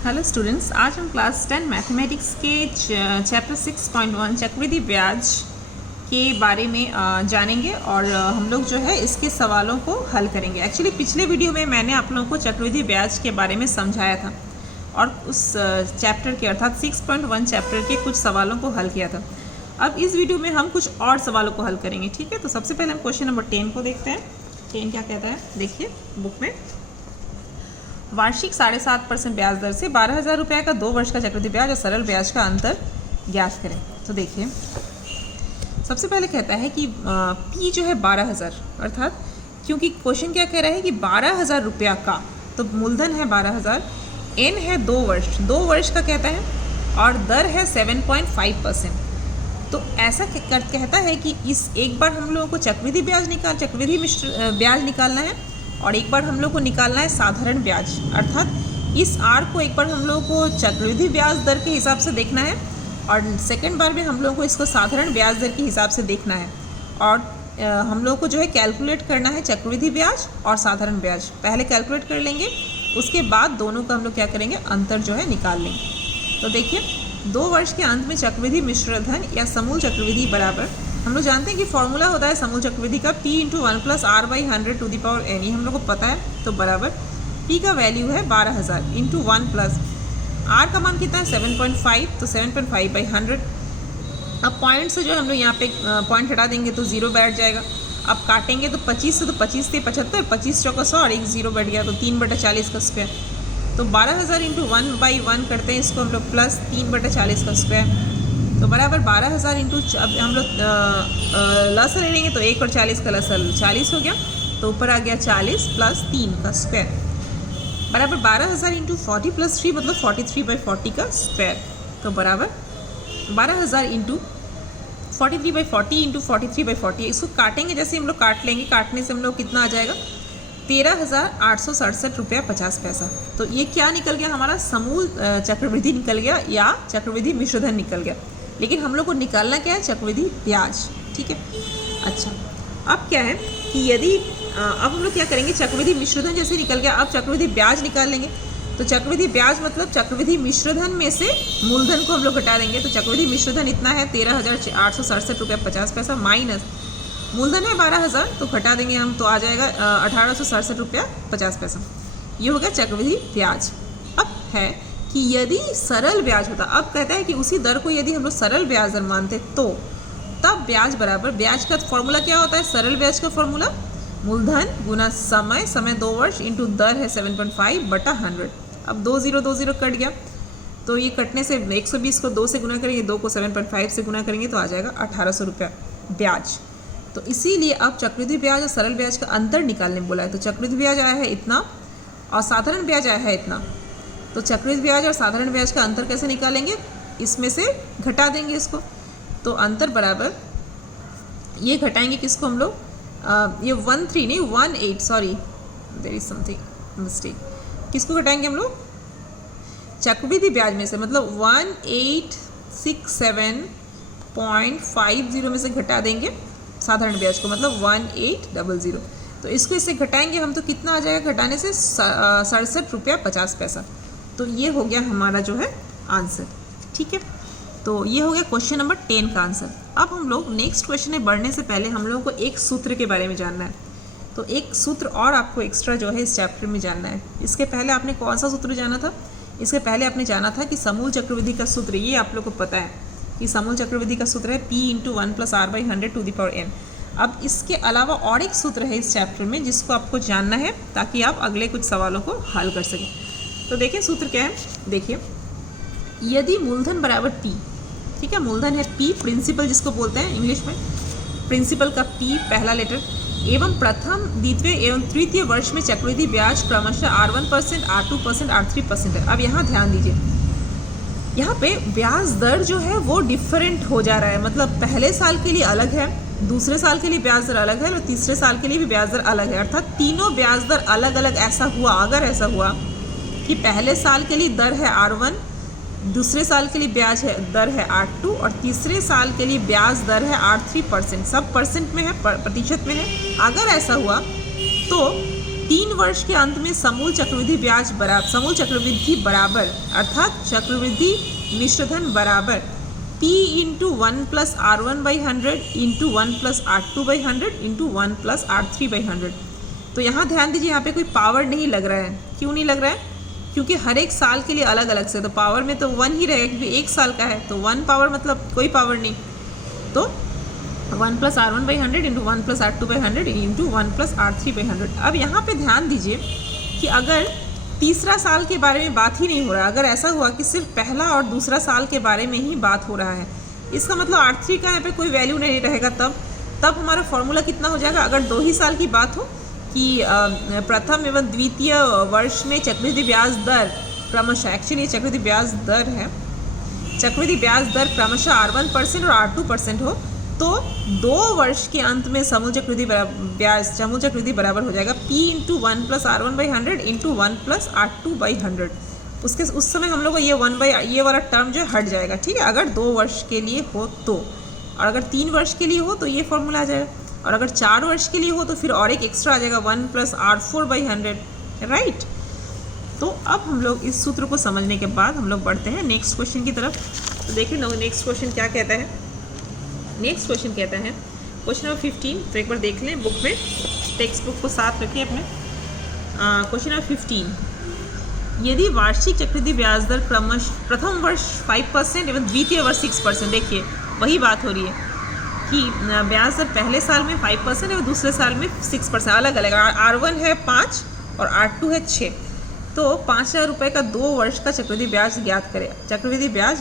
Hello students, आज हम class 10 mathematics के चैप्टर 6.1 चक्रवृद्धि ब्याज के बारे में जानेंगे और हम लोग जो है इसके सवालों को हल करेंगे। एक्चुअली पिछले वीडियो में मैंने आप लोगों को चक्रवृद्धि ब्याज के बारे में समझाया था और उस चैप्टर के अर्थात 6.1 चैप्टर के कुछ सवालों को हल किया था। अब इस वीडियो में हम कुछ और सवालों को हल करेंगे, ठीक है। तो सबसे पहले हम क्वेश्चन नंबर 10 को देखते हैं। 10 क्या कहता है, देखिए बुक में। वार्षिक 7.5% ब्याज दर से 12,000 रुपये का 2 वर्ष का चक्रवृद्धि ब्याज और सरल ब्याज का अंतर ज्ञात करें। तो देखिए सबसे पहले कहता है कि P जो है 12,000, अर्थात क्योंकि क्वेश्चन क्या कह रहा है कि 12,000 रुपया का, तो मूलधन है 12,000, N है 2 वर्ष, 2 वर्ष का कहता है और दर है 7.5%। तो ऐसा कहता है कि इस एक बार हम लोगों को चक्रवृद्धि ब्याज निकालना है और एक बार हम लोग को निकालना है साधारण ब्याज, अर्थात इस R को एक बार हम लोगों को चक्रवृद्धि ब्याज दर के हिसाब से देखना है और सेकंड बार में हम लोगों को इसको साधारण ब्याज दर के हिसाब से देखना है और हम लोग को जो है कैलकुलेट करना है चक्रवृद्धि ब्याज और साधारण ब्याज। पहले कैलकुलेट कर लेंगे, उसके बाद दोनों का हम लोग क्या करेंगे, अंतर जो है निकाल लेंगे। तो देखिए 2 वर्ष के अंत में चक्रवृद्धि मिश्रधन या समूल चक्रवृद्धि बराबर, हम लोग जानते हैं कि फॉर्मूला होता है समूल चक्रवृद्धि का P × 1 + R/100 to the power n, ये हम लोग को पता है। तो बराबर P का वैल्यू है 12,000 × 1 + R का मान कितना है 7.5, तो 7.5/100। अब पॉइंट से जो हम लोग यहाँ पे पॉइंट हटा देंगे तो 0 बैठ जाएगा। अब काटेंगे तो 25 से, तो 25 से 75, 25 चौका 100 और एक 0 बैठ गया, तो 3/40 का स्क्वायर। तो 12,000 × 1/1 करते हैं इसको हम लोग, प्लस 3/40 का स्क्वायर। तो बराबर 12,000 इंटू, अब हम लोग लसल ले लेंगे तो 1 और 40 का लसल 40 हो गया, तो ऊपर आ गया 40 + 3 का स्क्वायर बराबर 12,000 × 40 + 3 मतलब 43/40 का स्क्वायर। तो बराबर 12,000 × 43/40 × 43/40, इसको काटेंगे, जैसे हम लोग काट लेंगे, काटने से हम लोग कितना आ जाएगा 13,867 रुपया 50 पैसा। तो ये क्या निकल गया, हमारा समूल चक्रवृद्धि निकल गया या चक्रवृद्धि मिश्रधन निकल गया। लेकिन हम लोग को निकालना क्या है, चक्रवृद्धि ब्याज, ठीक है। अच्छा, अब क्या है कि यदि अब हम लोग क्या करेंगे, चक्रवृद्धि मिश्रधन जैसे निकल गया, अब चक्रवृद्धि ब्याज निकाल लेंगे। तो चक्रवृद्धि ब्याज मतलब चक्रवृद्धि मिश्रधन में से मूलधन को हम लोग घटा देंगे। तो चक्रवृद्धि मिश्रधन इतना है 13,867 रुपया 50 पैसा, माइनस मूलधन है 12,000, तो घटा देंगे हम, तो आ जाएगा 1,867 रुपया 50 पैसा। ये हो गया चक्रवृद्धि ब्याज। अब है कि यदि सरल ब्याज होता, अब कहता है कि उसी दर को यदि हम लोग सरल ब्याज दर मानते तो तब ब्याज बराबर, ब्याज का फॉर्मूला क्या होता है, सरल ब्याज का फॉर्मूला मूलधन गुना समय 2 वर्ष इंटू दर है 7.5/100। अब 2 0 कट गया, तो ये कटने से 120 को 2 से गुना करेंगे, 2 को 7.5 से गुना करेंगे तो आ जाएगा 1,800 रुपया ब्याज। तो इसीलिए अब चक्रवृद्धि ब्याज और सरल ब्याज का अंतर निकालने बोला है। तो चक्रवृद्धि ब्याज आया है इतना और साधारण ब्याज आया है इतना। तो चक्रवृद्धि ब्याज और साधारण ब्याज का अंतर कैसे निकालेंगे, इसमें से घटा देंगे इसको। तो अंतर बराबर, ये घटाएंगे किसको हम लोग, ये 13 नहीं 18, sorry there is something mistake, किसको घटाएंगे हम लोग, चक्रवृद्धि ब्याज में से, मतलब 1867.50 में से घटा देंगे साधारण ब्याज को, मतलब 1800। तो इसको इससे घटाएंगे हम तो कितना आ जाएगा, घटाने से 67 रुपया 50 पैसा। तो ये हो गया हमारा जो है आंसर, ठीक है। तो ये हो गया क्वेश्चन नंबर 10 का आंसर। अब हम लोग नेक्स्ट क्वेश्चन में बढ़ने से पहले हम लोगों को एक सूत्र के बारे में जानना है। तो एक सूत्र और आपको एक्स्ट्रा जो है इस चैप्टर में जानना है। इसके पहले आपने कौन सा सूत्र जाना था, इसके पहले आपने जाना था कि समूल चक्रवृद्धि का सूत्र, ये आप लोग को पता है कि समूल चक्रवृद्धि का सूत्र है P × 1 + R/100 to the power n। अब इसके अलावा और एक सूत्र है इस चैप्टर में जिसको आपको जानना है ताकि आप अगले कुछ सवालों को हल कर सकें। तो देखिए सूत्र क्या है, देखिए यदि मूलधन बराबर P, ठीक है, मूलधन है P, प्रिंसिपल जिसको बोलते हैं इंग्लिश में, प्रिंसिपल का P पहला लेटर, एवं प्रथम द्वितीय एवं तृतीय वर्ष में चक्रवृद्धि ब्याज क्रमशः R1%, R2%, R3% है। अब यहाँ ध्यान दीजिए, यहाँ पे ब्याज दर जो है वो डिफरेंट हो जा रहा है, मतलब पहले साल के लिए अलग है, दूसरे साल के लिए ब्याज दर अलग है और तीसरे साल के लिए भी ब्याज दर अलग है, अर्थात तीनों ब्याज दर अलग अलग। ऐसा हुआ, अगर ऐसा हुआ कि पहले साल के लिए दर है R1, दूसरे साल के लिए ब्याज है दर है R2 और तीसरे साल के लिए ब्याज दर है R3%, सब परसेंट में है, प्रतिशत में है। अगर ऐसा हुआ तो 3 वर्ष के अंत में समूल चक्रवृद्धि ब्याज बराबर, समूल चक्रवृद्धि बराबर अर्थात चक्रवृद्धि मिश्रधन बराबर P into 1 plus R1/100 into 1 plus R2/100 into 1 plus R3/100। तो यहाँ ध्यान दीजिए, यहाँ पे कोई पावर नहीं लग रहा है। क्यों नहीं लग रहा है? क्योंकि हर एक साल के लिए अलग अलग से, तो पावर में तो 1 ही रहेगा क्योंकि एक साल का है, तो 1 पावर मतलब कोई पावर नहीं। तो 1 plus R1/100 into 1 plus R2/100 into 1 plus R3/100। अब यहाँ पे ध्यान दीजिए कि अगर तीसरा साल के बारे में बात ही नहीं हो रहा, अगर ऐसा हुआ कि सिर्फ पहला और दूसरा साल के बारे में ही बात हो रहा है, इसका मतलब R3 का यहाँ पे कोई वैल्यू नहीं रहेगा। तब हमारा फॉर्मूला कितना हो जाएगा? अगर 2 ही साल की बात हो कि प्रथम एवं द्वितीय वर्ष में चक्रवृद्धि ब्याज दर क्रमशः, एक्चुअली चक्रवृद्धि ब्याज दर है, चक्रवृद्धि ब्याज दर क्रमशः R1% और R2% हो, तो 2 वर्ष के अंत में समूल चक्रवृद्धि बराबर हो जाएगा P into 1 plus R1/100 into 1 plus R2/100। उस समय हम लोग को ये वाला टर्म जो है हट जाएगा, ठीक है, अगर 2 वर्ष के लिए हो तो। और अगर 3 वर्ष के लिए हो तो ये फॉर्मूला आ जाएगा, और अगर 4 वर्ष के लिए हो तो फिर और एक एक्स्ट्रा आ जाएगा 1 प्लस R4/100, राइट। तो अब हम लोग इस सूत्र को समझने के बाद हम लोग बढ़ते हैं नेक्स्ट क्वेश्चन की तरफ। तो देखिए नेक्स्ट क्वेश्चन क्या कहता है। नेक्स्ट क्वेश्चन कहता है क्वेश्चन नंबर 15, तो एक बार देख लें बुक में, टेक्स्ट बुक को साथ रखें अपने। क्वेश्चन नंबर 15, यदि वार्षिक चक्रवृद्धि ब्याज दर क्रमशः प्रथम वर्ष 5% एवं द्वितीय वर्ष 6%, देखिए वही बात हो रही है कि ब्याज दर पहले साल में 5% और दूसरे साल में 6%, अलग अलग। R1 है 5 और R2 है 6, तो 5,000 रुपये का 2 वर्ष का चक्रवृद्धि ब्याज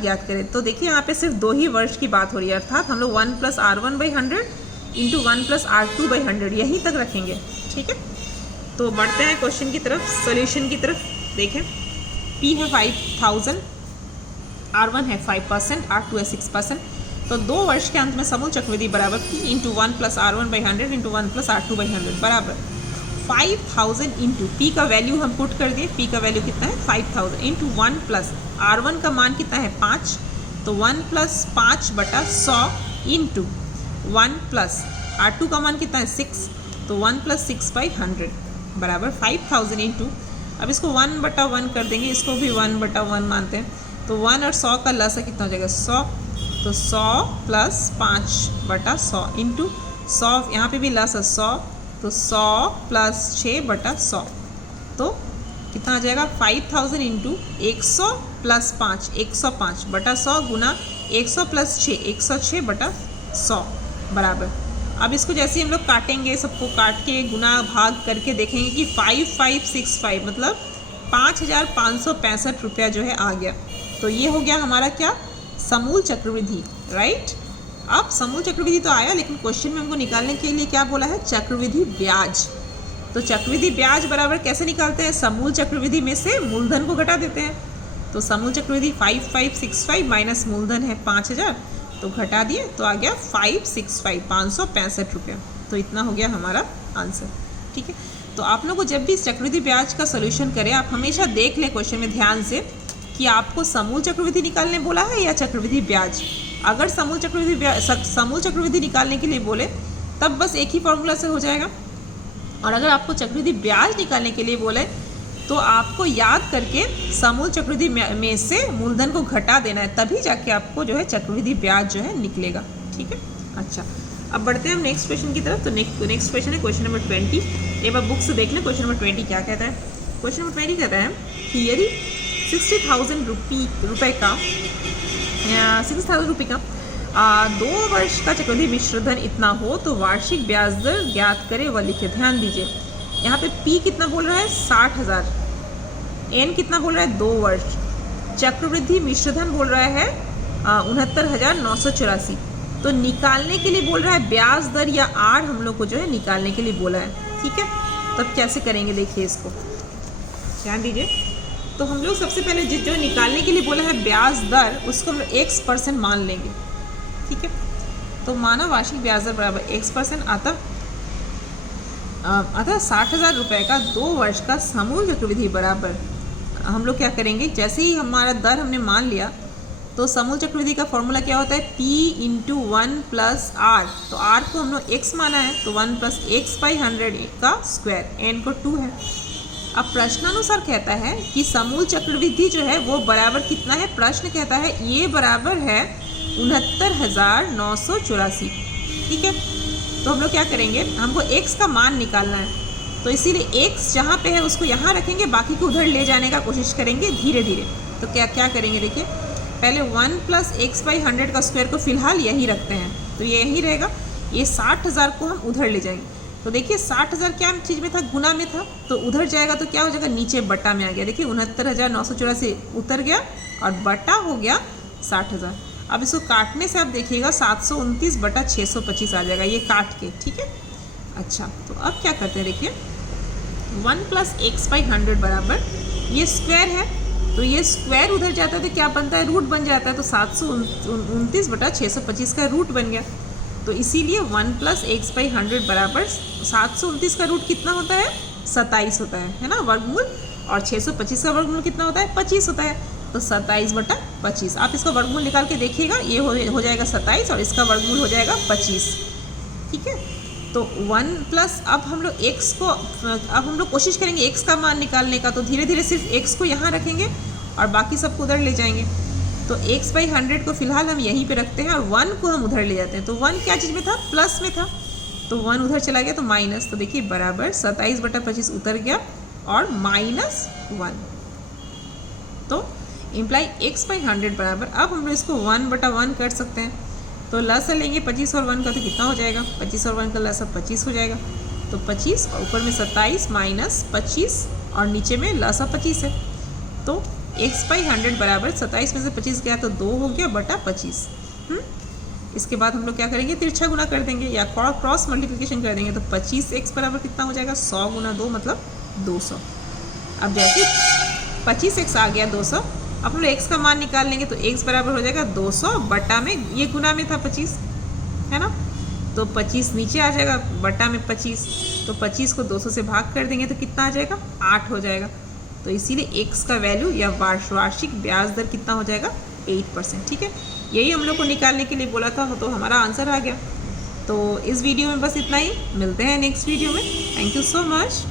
ज्ञात करें। तो देखिए यहाँ पे सिर्फ 2 ही वर्ष की बात हो रही है, अर्थात हम लोग 1 plus R1/100 into 1 plus R2/100 यहीं तक रखेंगे, ठीक है। तो बढ़ते हैं क्वेश्चन की तरफ, सोल्यूशन की तरफ। देखें P है 5,000, R1 है 5%, R2 है 6%, तो 2 वर्ष के अंत में समूल चक्रवृद्धि बराबर P into 1 plus R1/100 into 1 plus R2/100 बराबर 5,000 इंटू P का वैल्यू हम पुट कर दिए। P का वैल्यू कितना है? 5,000 इंटू 1 प्लस R1 का मान कितना है? 5, तो 1 प्लस 5/100 इंटू 1 प्लस R2 का मान कितना है? 6, तो 1 प्लस 6/100 बराबर 5,000 इंटू, अब इसको 1/1 कर देंगे, इसको भी 1/1 मानते हैं, तो 1 और 100 का लसा कितना हो जाएगा? 100, तो 100 प्लस 5/100 इंटू 100, यहाँ पे भी लसा 100, तो 100 प्लस 6/100, तो कितना आ जाएगा? 5,000 इंटू 100 प्लस 5, 105/100 गुना 100 प्लस 6, 106/100 बराबर। अब इसको जैसे हम लोग काटेंगे, सबको काट के गुना भाग करके देखेंगे कि 5565 मतलब 5,565 रुपया जो है आ गया। तो ये हो गया हमारा क्या? समूल चक्रवृद्धि, राइट। अब समूल चक्रवृद्धि तो आया, लेकिन क्वेश्चन में हमको निकालने के लिए क्या बोला है? चक्रवृद्धि ब्याज। तो चक्रवृद्धि ब्याज बराबर कैसे निकालते हैं? समूल चक्रवृद्धि में से मूलधन को घटा देते हैं। तो समूल चक्रवृद्धि 5565 माइनस मूलधन है 5,000, तो घटा दिए तो आ गया 565, 565 रुपये। तो इतना हो गया हमारा आंसर, ठीक है। तो आप लोग को जब भी चक्रवृद्धि ब्याज का सोल्यूशन करें, आप हमेशा देख लें क्वेश्चन में ध्यान से कि आपको समूल चक्रवृद्धि निकालने बोला है या चक्रवृद्धि ब्याज। अगर समूल चक्रवृद्धि निकालने के लिए बोले तब बस एक ही फॉर्मूला से हो जाएगा, और अगर आपको चक्रवृद्धि ब्याज निकालने के लिए बोले तो आपको याद करके समूल चक्रवृद्धि में से मूलधन को घटा देना है, तभी जाके आपको जो है चक्रवृद्धि ब्याज जो है निकलेगा, ठीक है। अच्छा, अब बढ़ते हैं हम नेक्स्ट क्वेश्चन की तरफ। तो नेक्स्ट क्वेश्चन है क्वेश्चन नंबर 20। एक बार बुक से देख लें क्वेश्चन नंबर 20 क्या कहता है। क्वेश्चन नंबर 20 कहता है कि यदि 60,000 रुपये का 2 वर्ष का चक्रवृद्धि मिश्रधन इतना हो तो वार्षिक ब्याज दर ज्ञात करें व लिखे। ध्यान दीजिए यहाँ पे P कितना बोल रहा है? 60,000, N कितना बोल रहा है? 2 वर्ष, चक्रवृद्धि मिश्रधन बोल रहा है 69,984। तो निकालने के लिए बोल रहा है ब्याज दर या R हम लोग को जो है निकालने के लिए बोला है, ठीक है। तब कैसे करेंगे देखिए इसको, ध्यान दीजिए। तो हम लोग सबसे पहले जो निकालने के लिए बोला है ब्याज दर, उसको हम लोग X% मान लेंगे, ठीक है। तो माना वार्षिक ब्याज दर बराबर X%, अतः 60,000 रुपये का 2 वर्ष का समूल चक्रवृद्धि बराबर, हम लोग क्या करेंगे, जैसे ही हमारा दर हमने मान लिया तो समूल चक्रवृद्धि का फॉर्मूला क्या होता है, P इंटू 1 प्लस आर। तो आर को हम लोग x माना है, तो 1 प्लस एक्स बाई 100 का स्क्वायर, n को 2 है। अब प्रश्नानुसार कहता है कि समूल चक्रवृद्धि जो है वो बराबर कितना है, प्रश्न कहता है ये बराबर है 69,984। ठीक है, तो हम लोग क्या करेंगे, हमको x का मान निकालना है, तो इसीलिए x जहाँ पे है उसको यहाँ रखेंगे, बाकी को उधर ले जाने का कोशिश करेंगे धीरे धीरे। तो क्या करेंगे, देखिए पहले 1 प्लस एक्स बाई 100 का स्क्वायर को फिलहाल यही रखते हैं, तो ये यही रहेगा। ये 60,000 को हम उधर ले जाएंगे, तो देखिए 60,000 क्या चीज़ में था, गुना में था, तो उधर जाएगा तो क्या हो जाएगा, नीचे बटा में आ गया। देखिए 69,984 उतर गया और बटा हो गया 60,000। अब इसको काटने से आप देखिएगा 729 बटा 625 आ जाएगा, ये काट के। ठीक है, अच्छा तो अब क्या करते हैं, देखिए 1 प्लस एक्स बाई 100 बराबर ये स्क्वायर है, तो ये स्क्वायर उधर जाता है तो क्या बनता है, रूट बन जाता है। तो 729 बटा 625 का रूट बन गया। तो इसीलिए 1 प्लस एक्स बाई 100 बराबर 729 का रूट कितना होता है, 27 होता है ना, वर्गमूल। और 625 का वर्गमूल कितना होता है, 25 होता है। तो 27 बटा 25, आप इसका वर्गमूल निकाल के देखिएगा, ये हो जाएगा 27 और इसका वर्गमूल हो जाएगा 25। ठीक है, तो 1 प्लस अब हम लोग x को, अब हम लोग कोशिश करेंगे x का मान निकालने का, तो धीरे धीरे सिर्फ x को यहाँ रखेंगे और बाकी सबको उधर ले जाएंगे। तो x बाई 100 को फिलहाल हम यहीं पे रखते हैं और 1 को हम उधर ले जाते हैं। तो 1 क्या चीज़ में था, प्लस में था, तो 1 उधर चला गया तो माइनस। तो देखिए बराबर 27 बटा 25 उतर गया और -1। तो इम्प्लाई x बाई 100 बराबर, अब हम लोग इसको 1 बटा 1 कर सकते हैं। तो लसा लेंगे 25 और 1 का, तो कितना हो जाएगा, 25 और 1 का लसा 25 हो जाएगा। तो 25 और ऊपर में 27 माइनस 25 और नीचे में लसा 25 है। तो x बाई 100 बराबर 27 में से 25 गया तो 2 हो गया बटा 25। इसके बाद हम लोग क्या करेंगे, तिरछा गुना कर देंगे या क्रॉस मल्टीप्लिकेशन कर देंगे। तो 25x बराबर कितना हो जाएगा, 100 गुना 2 मतलब 200। अब जैसे 25x आ गया 200, अब हम लोग x का मान निकाल लेंगे। तो x बराबर हो जाएगा 200 बटा में, ये गुना में था 25 है ना, तो 25 नीचे आ जाएगा बटा में 25। तो 25 को 200 से भाग कर देंगे तो कितना आ जाएगा, 8 हो जाएगा। तो इसीलिए x का वैल्यू या वार्षिक ब्याज दर कितना हो जाएगा, 8%। ठीक है, यही हम लोग को निकालने के लिए बोला था, तो हमारा आंसर आ गया। तो इस वीडियो में बस इतना ही, मिलते हैं नेक्स्ट वीडियो में। Thank you so much.